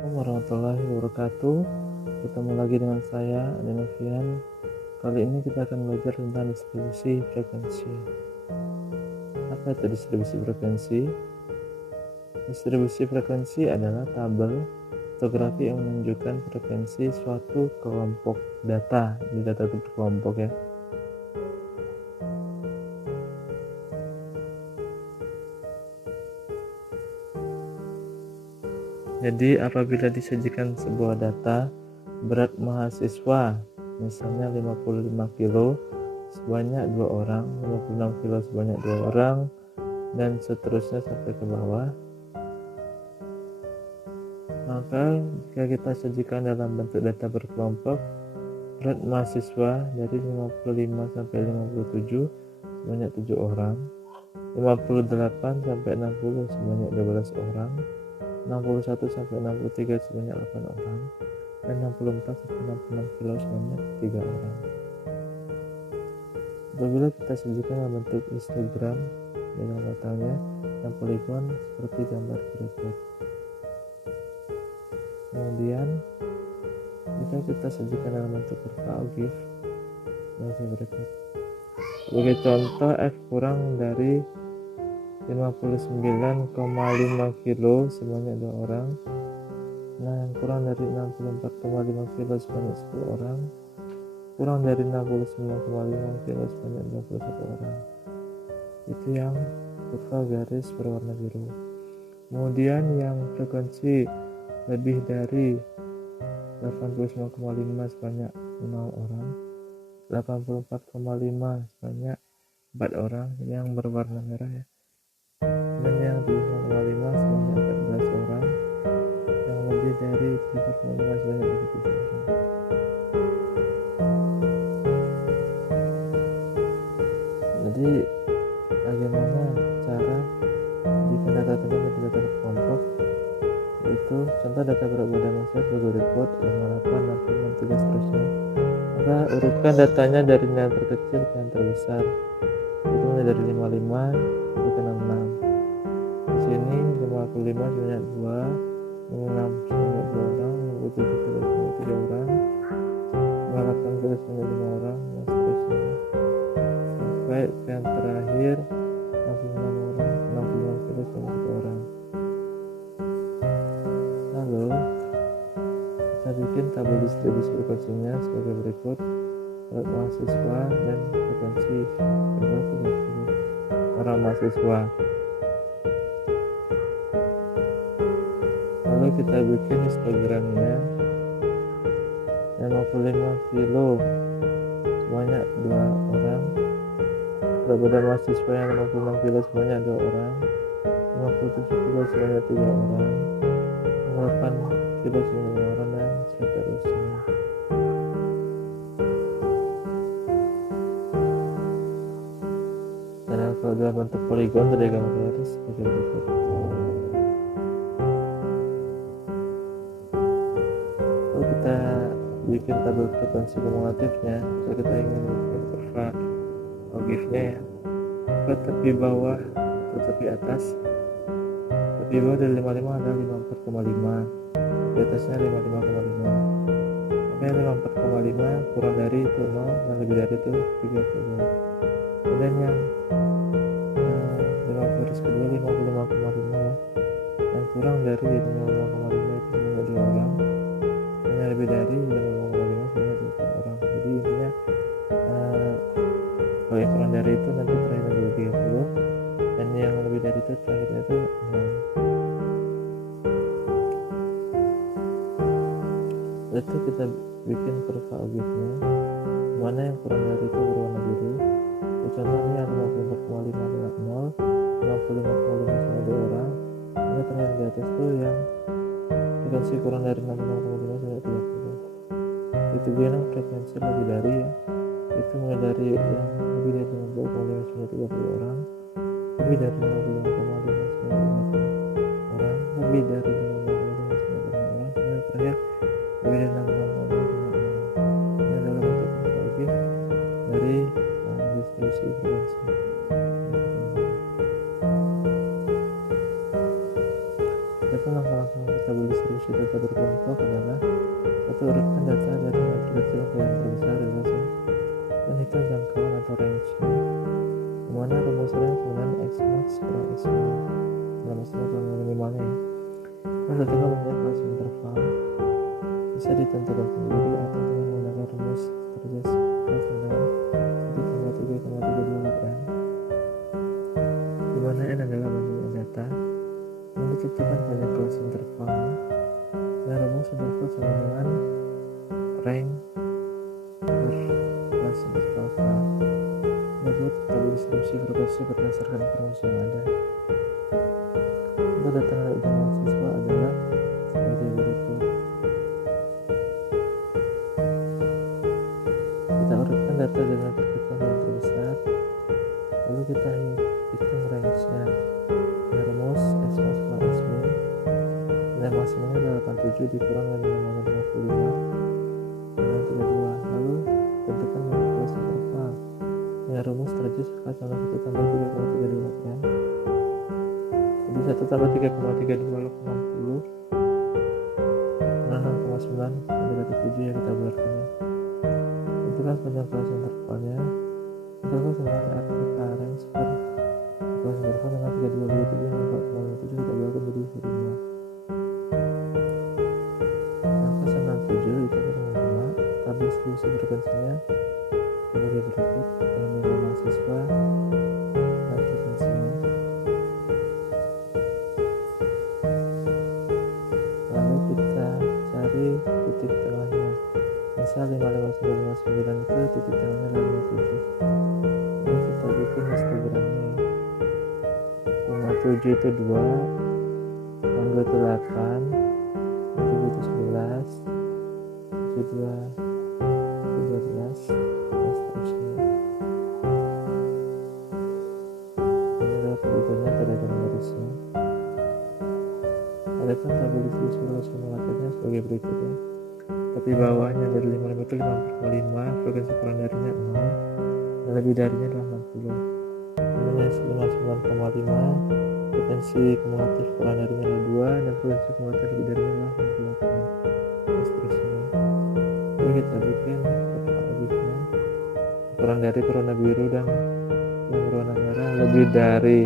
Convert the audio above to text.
Assalamualaikum warahmatullahi wabarakatuh. Bertemu lagi dengan saya, Adi Novian. Kali ini kita akan belajar tentang distribusi frekuensi. Apa itu distribusi frekuensi? Distribusi frekuensi adalah tabel atau grafik yang menunjukkan frekuensi suatu kelompok data. Di data itu berkelompok ya. Jadi apabila disajikan sebuah data berat mahasiswa misalnya 55 kilo sebanyak 2 orang, 56 kilo sebanyak 2 orang, dan seterusnya sampai ke bawah, maka jika kita sajikan dalam bentuk data berkelompok, berat mahasiswa dari 55 sampai 57 sebanyak 7 orang, 58 sampai 60 sebanyak 12 orang, 61 sampai 63 sebanyak 8 orang, dan 64 sampai 66 kilo sebanyak 3 orang. Apabila kita sajikan dalam bentuk histogram dengan datanya dan poligon seperti gambar berikut. Kemudian jika kita sajikan dalam bentuk kurva Ogive sebagai berikut. Sebagai contoh, F kurang dari 59,5 kilo sebanyak 2 orang. Nah, yang kurang dari 64,5 kilo sebanyak 10 orang. Kurang dari 69,5 kilo sebanyak 21 orang. Itu yang kurva garis berwarna biru. Kemudian yang frekuensi lebih dari 89,5 sebanyak 0 orang, 84,5 sebanyak 4 orang, yang berwarna merah ya. Dan yang 75,5 sebanyak 14 orang, yang lebih dari 7,5 sebanyak 27 orang. Jadi bagaimana cara jika data tersebut menjadi data berkelompok? Yaitu contoh data berat badan manusia sebagai berikut: 58, 60, 63 seterusnya. Maka urutkan datanya dari yang terkecil ke yang terbesar. Itu mulai dari 55 sampai ke 66. Di sini 55 sebanyak 2, 56 sebanyak 2 orang, 57 kilo sebanyak 3 orang, 58 kilo sebanyak 5 orang, dan seterusnya sampai yang terakhir 66 orang, 65 kilo sebanyak 1 orang. Lalu kita bikin tabel distribusi frekuensinya sebagai berikut: berat mahasiswa dan frekuensi jumlah 30 orang mahasiswa. Lalu kita bikin histogramnya. 55 kilo sebanyak 2 orang, berat badan mahasiswa yang 56 kilo sebanyak 2 orang, 57 kilo sebanyak 3 orang, 8 kilo sebanyak 5 orang, dan seterusnya. Dan kalau dalam bentuk poligon dari gambar garis sebagai berikut. Lalu kita bikin tabel frekuensi kumulatifnya. Jika kita ingin bikin kurva Ogive-nya ya, ke tepi bawah ke tepi atas. Tepi bawah dari 55 ada 54,5, di atasnya 55,5. Makanya 54,5 kurang dari itu 0, dan lebih dari itu 30. Kemudian yang 5 garis kedua 55,5 ya, yang kurang dari 55,5 itu sebanyak 2 orang, dan yang lebih dari 55,5 sebanyak 2 orang. Jadi intinya kalau yang kurang dari itu nanti terakhirnya jadi 30, dan yang lebih dari itu terakhirnya itu 0. Itu kita bikin kurva Ogive-nya, mana yang kurang dari itu berwarna biru. Contohnya 54,5 adalah 0, 55,5 sama 2 orang, ini terakhir di atas itu yang frekuensi kurang dari 65,5 sampai 30. Itu gimana frekuensi lebih dari ya, itu mulai dari yang lebih dari 50,5 sampai 30 orang, lebih dari 55,5 sampai 50 orang, lebih dari 55,5 sampai 50 orang, dan yang terakhir lebih dari 66,5 sampai 6 orang. Ini adalah bentuk kurva Ogive dari distribusi frekuensi. Adapun langkah-langkah tabel distribusi data berkelompok adalah satu, urutkan data dari yang terkecil ke yang terbesar dan hitung jangkauan atau range, di mana rumus range sebenarnya x max kurang x min dalam maksimal kurang minimalnya ya. Lalu ketika menjadi kelas interval bisa ditentukan sendiri atau dengan menggunakan rumus Sturges dengan 1,3,328 n, di mana n adalah banyak data yang ditentukan pada kelas interval dan rumus interval sama dengan rank per kelas interval k. Membuat tabel distribusi frekuensi berdasarkan informasi yang ada. Untuk data nilai ujian mahasiswa adalah sebagai berikut. Kita urutkan data dari yang terkecil ke yang terbesar, lalu kita hitung range-nya dengan rumus x max plus x min. Nilai maksimalnya adalah 87 dikurang dengan minimalnya 55 dengan 32. Lalu tentukan nilai kelas interval dengan rumus Sturges k sama 1 tambah 3,328 n. Jadi 1 tambah 3,328 6,9 negatif 7 ya, kita bulatkan ya. Tentukan sepanjang kelas intervalnya. Interval sebenarnya arti k range per kelas interval dengan 3227 dan 4,57 kita bulatkan jadi 5. Maka 97 itu dengan 5. Tabel distribusi frekuensinya sebagai berikut dengan nilai mahasiswa dan frekuensinya. Lalu kita cari titik tengahnya. Misal 55959 itu titik tengahnya adalah 57. Ini kita bikin histogramnya ya. 57 itu 2, 62 itu 8, 7 itu 11, 72 itu 12, dan seterusnya. Ini adalah perhitungannya pada garisnya. Adapun tabel distribusi frekuensi kumulatifnya sebagai berikut ya. Tapi bawahnya dari 55 itu 5,5, frekuensi kurang darinya 0, dan lebih darinya adalah 60. Namanya 59,5, frekuensi kumulatif kurang darinya adalah 2, dan frekuensi kumulatif lebih darinya adalah 68, dan seterusnya. Jadi kita bikin kurva abisnya. Kurang dari berwarna biru dan yang berwarna merah lebih dari